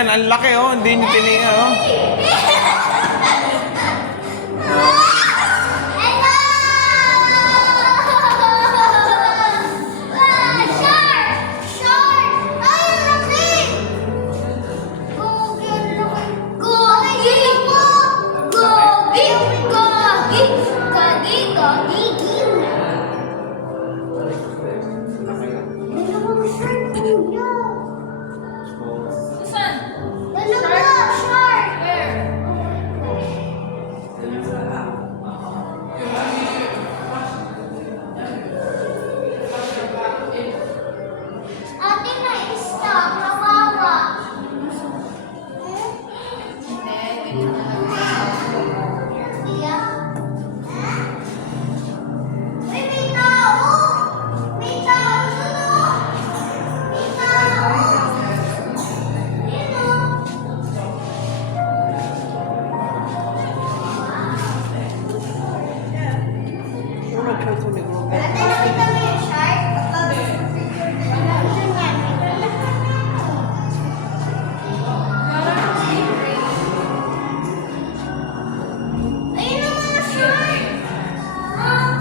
Ayan, ang laki oh. Hindi niyo tininga oh.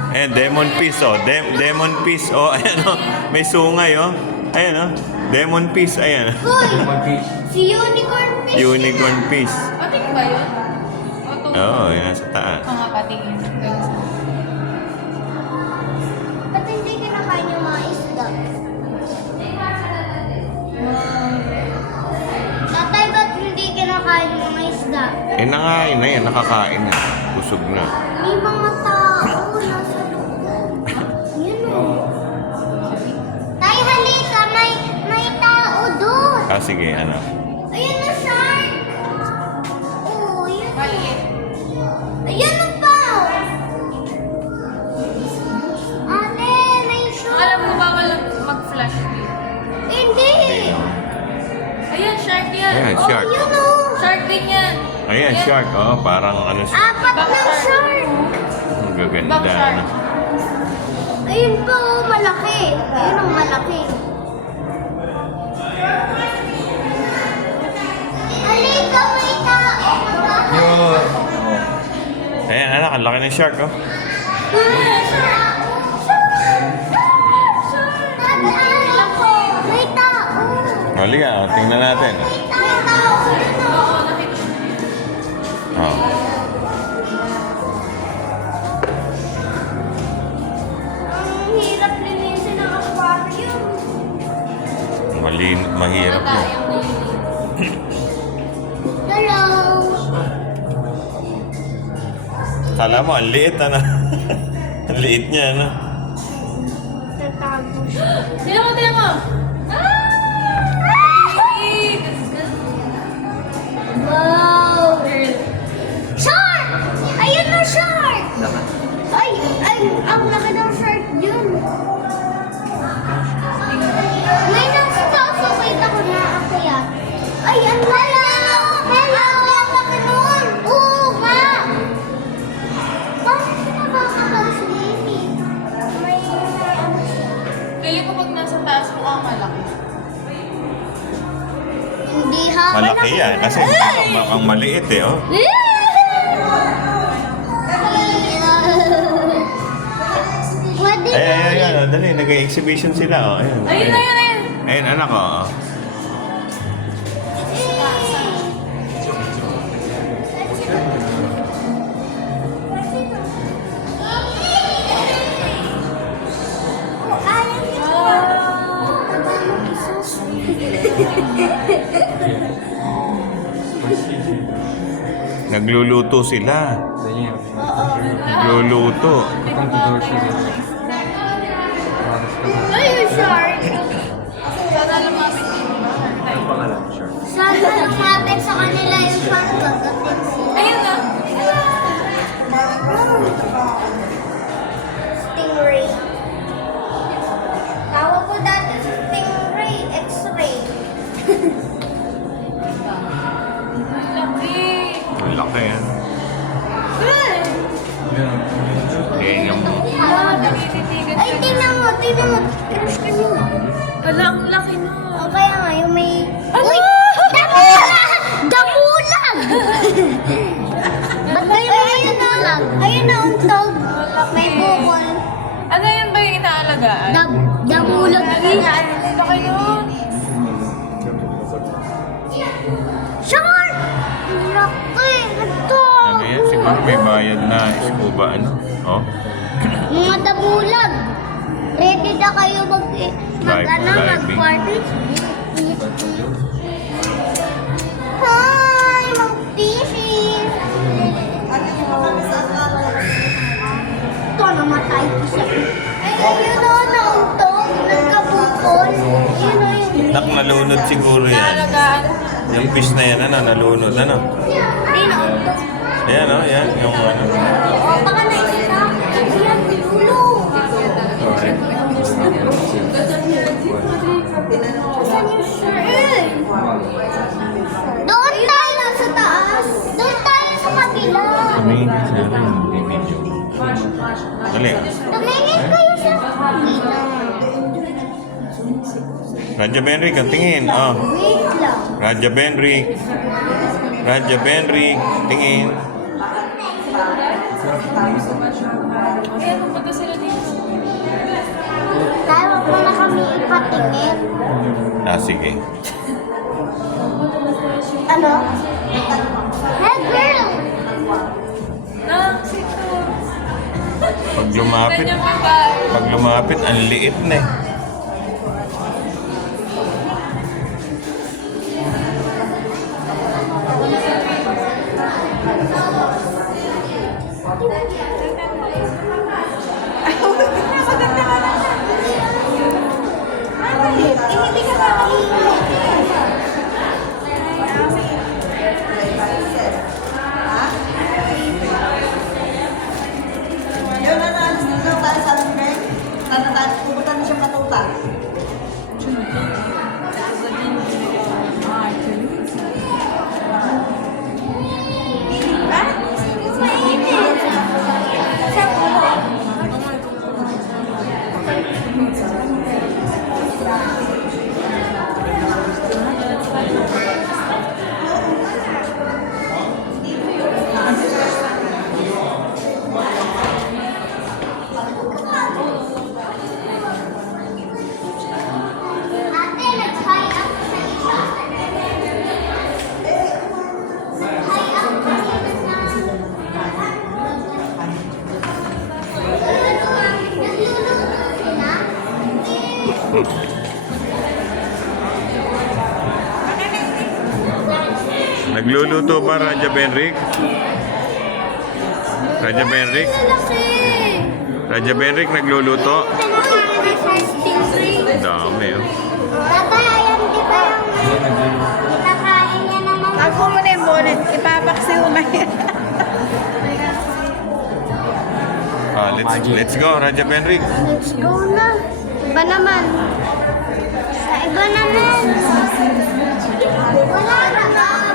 Ayan, demon fish oh. Demon fish oh. Ayan oh. May sungay oh. Ayan oh. Demon fish. Ayan. Si unicorn fish. Unicorn fish. Pating ba yun? Oo, yan sa taas. Mga patingin. Ba't hindi kinakain yung mga isda? Tatay, ba't hindi kinakain yung mga isda? Eh, nangain na yan. Nakakain na. Busog na. May mga tao nasa loob. Yun o. Tay, halika. May tao doon. Ah, sige, ano. Ayun na, shark. Oo, yun. Maliit. Ayun na pa. Ate, may shark. Alam mo bawal mag-flash dito. Hindi. Ayan, shark yan. Ayan, Oh, shark. yun o. Shark din yan. Ayan, shark. Oh, parang ano siya. Apat na shark. Ang gaganda. Back shark. Ano. Ayun pa o, malaki. Ayun o, malaki. Halika, may tao. Ayan, anak. Ang laki ng shark oh. May tao. Halika, oh, tingnan natin. May tao. Oh. Ang hirap linisin ng aquarium. Mahirap mo. Hello. Kala mo, ang liit ano. Ang liit niya ano. Tatago siya. Sino mo, tiyan mo? Wow. Shark! Ayun na, shark! Ay, ang laki ng shark yun. May nasa taas, wait ako na akyat. Ay, ang laki! Hello! Ang laki nun! Oo nga! Bakit nakakapag-swimming? May ano siya. Feeling ko pag nasa taas mukhang malaki. Hindi ha? Malaki yan. Kasi ang maliit eh oh. Pwede Ay, ay, ay, ay. Dali, nag-exhibition sila oh. Ayun. Ayun, ayun, ayun. Ayun, anak oh. Nagluluto sila. Nagluluto. Ay, shark! Sana lumapit dito. Sana lumapit sa kanila yung shark kagating sila. Ayun na. Stingray. Tawag ko dati sa stingray, x-ray. Ang laki. Ang laki yan. Ayan yung... Ay, tingnan mo, tingnan mo. Crush ka nyo. Ala, ang laki no. O kaya nga, yung may... Ano? Uy! Tama! May bayad na scuba, ano? Oh. Mga dabulag. Ready na kayo Diving. mag-party? Hi! Mag-fishing! Ito, namatay ko siya. Yun o, nautog. Nagkabukol. Yun o yun. Nak, nalunod siguro yan. Nalagaan. Yung fish na yan, ano, nalunod, ano? Hindi, nautog. Ayan, oh, yan, yung ano. O, baka naisa. Yan, nilulo. Saan yung shirt? Doon tayo sa taas. Doon tayo sa kabila. Tumingin ka sa akin, yung video. Dali. Tumingin kayo sa kabila. Raja Benrick, ang tingin. Oh. Wait lang. Raja Benrick. Raja Benrick, tingin. Kaya pupunta sila dito. Tayo, wag mo na kami ipatingin. Ah, sige. Ano? Hey, girl! Naksito. Pag lumapit, Ganyang babae. pag lumapit, ang liit na eh. Hindi ka makakita. Yun na naalis na lang tayo sa Lambeng. Pupunta na siyang katuta. Ate, nag-high up sa isa. High up kasi sa... Nagluluto sila. Nagluluto ba, Raja Benrick? Raja Benrick? Lalaki. Raja Benrick, nagluluto? Pinakain ni First Stingray. Dami, oh. Tatay, ayan, di ba yung... Pinakain niya naman. Ako mo na yung bonnet. Ipapaksi mo na yan. Ah, let's go, Raja Benrick. Let's go na. Iba naman. Sa iba naman. Wala naman.